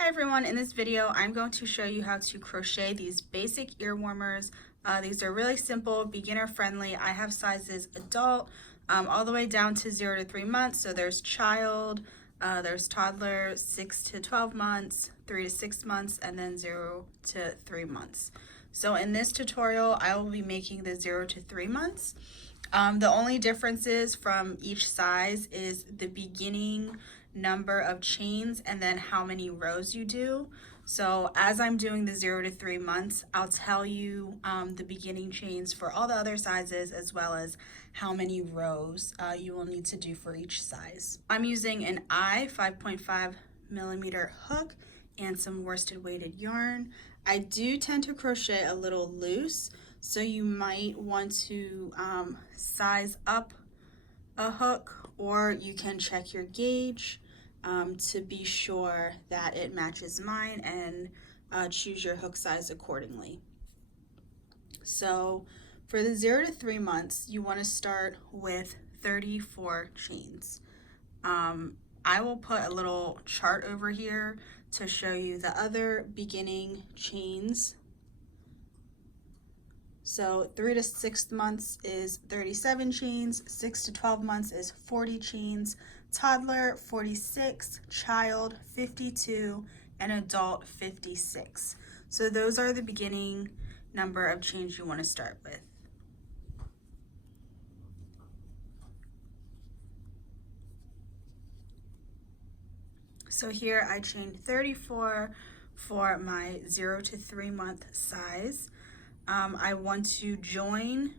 Hi everyone, in this video I'm going to show you how to crochet these basic ear warmers. These are really simple, beginner friendly. I have sizes adult all the way down to 0 to 3 months. So there's child, there's toddler, 6 to 12 months, 3 to 6 months, and then 0 to 3 months. So in this tutorial I will be making the 0 to 3 months. The only differences from each size is the beginning number of chains and then how many rows you do. So as I'm doing the 0 to 3 months, I'll tell you the beginning chains for all the other sizes as well as how many rows you will need to do for each size. I'm using an 5.5 millimeter hook and some worsted weighted yarn. I do tend to crochet a little loose, so you might want to size up a hook, or you can check your gauge to be sure that it matches mine, and choose your hook size accordingly. So for the 0 to 3 months, you want to start with 34 chains. I will put a little chart over here to show you the other beginning chains. So 3 to 6 months is 37 chains, 6 to 12 months is 40 chains, toddler 46, child 52, and adult 56. So those are the beginning number of chains you want to start with. So here I chained 34 for my 0 to 3 month size. I want to join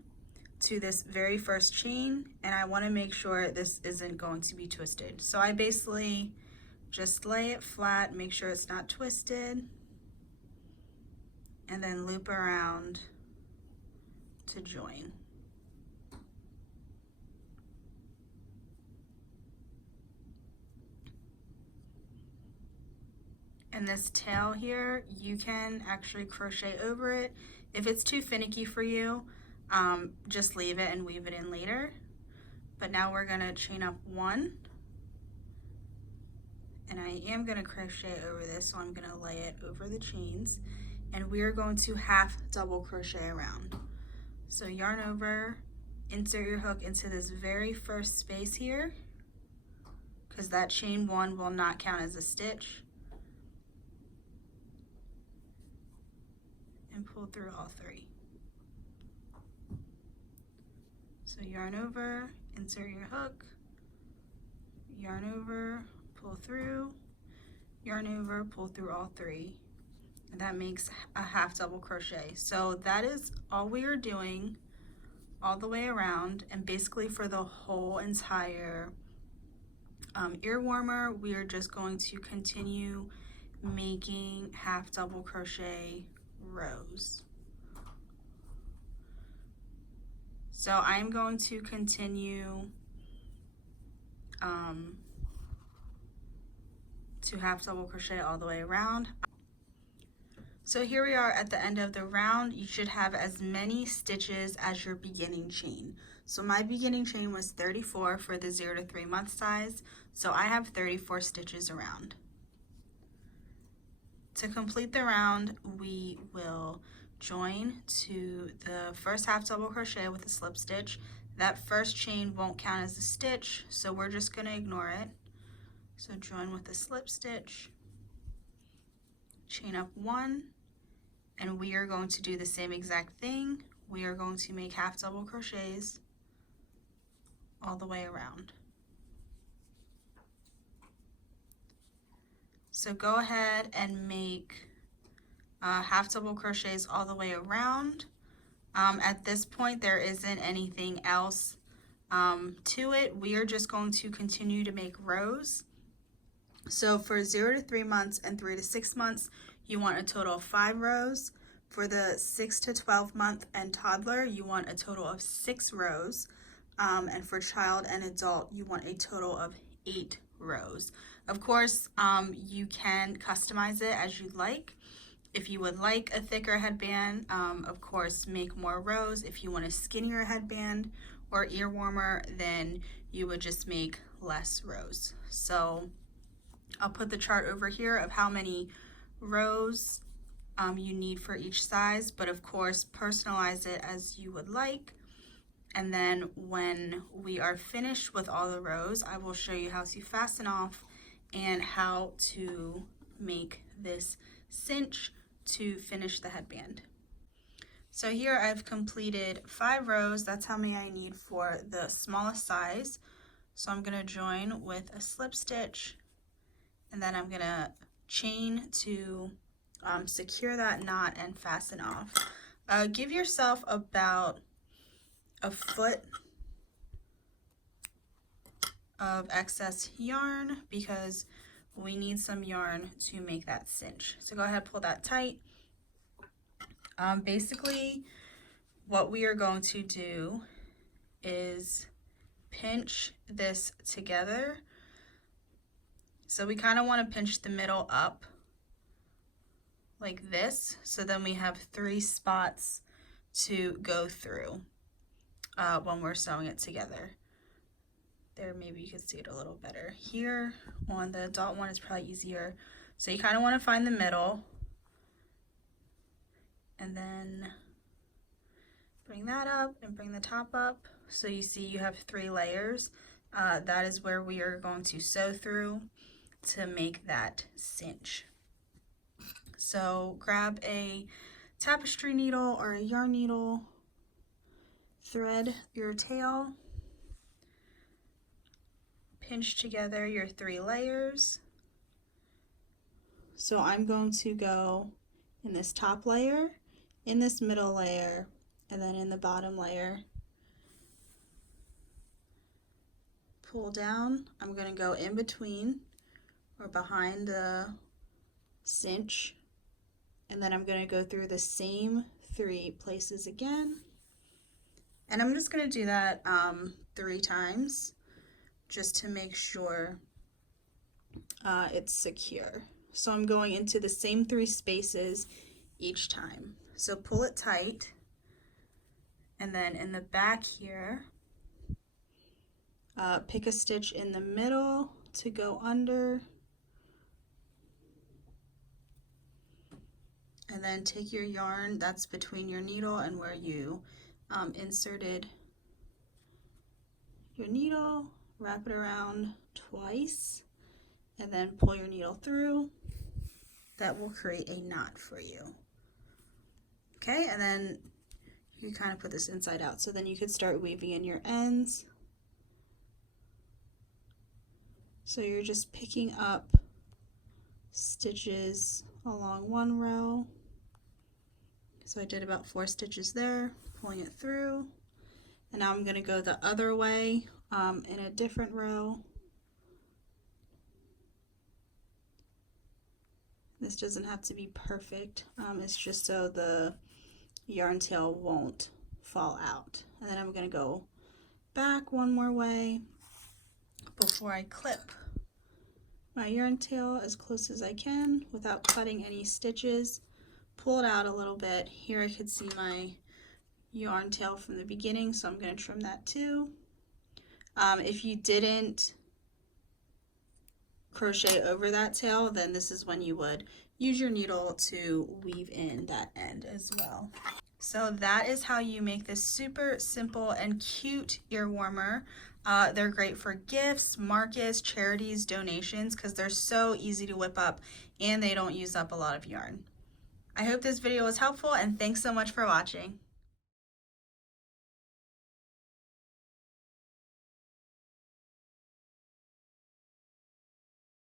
to this very first chain, and I want to make sure this isn't going to be twisted. So I basically just lay it flat, make sure it's not twisted, and then loop around to join. And this tail here, you can actually crochet over it. If it's too finicky for you, just leave it and weave it in later. But now we're gonna chain up 1, and I am gonna crochet over this, so I'm gonna lay it over the chains, and we are going to half double crochet around. So yarn over, insert your hook into this very first space here, because that chain 1 will not count as a stitch, and pull through all 3. So yarn over, insert your hook, yarn over, pull through, yarn over, pull through all 3. And that makes a half double crochet. So that is all we are doing all the way around, and basically for the whole entire ear warmer, we are just going to continue making half double crochet rows. So I'm going to continue to half double crochet all the way around. So here we are at the end of the round. You should have as many stitches as your beginning chain. So my beginning chain was 34 for the 0 to 3 month size, so I have 34 stitches around. To complete the round, we will join to the first half double crochet with a slip stitch. That first chain won't count as a stitch, so we're just going to ignore it. So join with a slip stitch, chain up 1, and we are going to do the same exact thing. We are going to make half double crochets all the way around. So go ahead and make half double crochets all the way around. At this point, there isn't anything else to it. We are just going to continue to make rows. So for 0 to 3 months and 3 to 6 months, you want a total of 5 rows. For the 6 to 12 month and toddler, you want a total of 6 rows. And for child and adult, you want a total of 8 rows. Of course, you can customize it as you like. If you would like a thicker headband, of course, make more rows. If you want a skinnier headband or ear warmer, then you would just make less rows. So I'll put the chart over here of how many rows you need for each size, but of course personalize it as you would like. And then when we are finished with all the rows, I will show you how to fasten off and how to make this cinch to finish the headband. So here I've completed 5 rows. That's how many I need for the smallest size. So I'm going to join with a slip stitch, and then I'm going to chain to secure that knot and fasten off. Give yourself about a foot of excess yarn because we need some yarn to make that cinch. So go ahead, pull that tight. Basically, what we are going to do is pinch this together. So we kind of want to pinch the middle up like this, so then we have 3 spots to go through when we're sewing it together. There, maybe you can see it a little better. Here on the adult one, it's probably easier. So you kind of want to find the middle and then bring that up and bring the top up. So you see you have 3 layers. That is where we are going to sew through to make that cinch. So grab a tapestry needle or a yarn needle, thread your tail, pinch together your 3 layers. So I'm going to go in this top layer, in this middle layer, and then in the bottom layer. Pull down. I'm going to go in between or behind the cinch, and then I'm going to go through the same 3 places again. And I'm just going to do that 3 times just to make sure it's secure. So I'm going into the same 3 spaces each time. So pull it tight, and then in the back here, pick a stitch in the middle to go under, and then take your yarn that's between your needle and where you inserted your needle, wrap it around twice, and then pull your needle through. That will create a knot for you. Okay, and then you kind of put this inside out, so then you could start weaving in your ends. So you're just picking up stitches along one row. So I did about 4 stitches there, pulling it through. And now I'm going to go the other way in a different row. This doesn't have to be perfect. It's just so the yarn tail won't fall out. And then I'm going to go back one more way before I clip my yarn tail as close as I can without cutting any stitches. Pull it out a little bit. Here I could see my yarn tail from the beginning, so I'm going to trim that too. If you didn't crochet over that tail, then this is when you would use your needle to weave in that end as well. So that is how you make this super simple and cute ear warmer. They're great for gifts, markets, charities, donations, because they're so easy to whip up and they don't use up a lot of yarn. I hope this video was helpful, and thanks so much for watching.